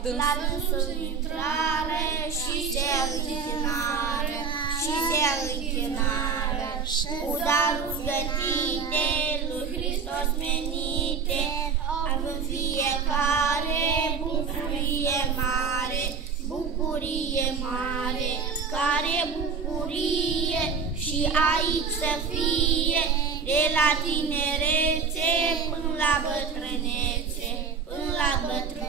la dânsul intrare și se închinare, și se închinare, cu daruri gătite, lui Hristos menite, având fiecare bucurie mare, bucurie mare, care bucurie și aici să fie, de la tinerețe până la bătrânețe, până la bătrânețe.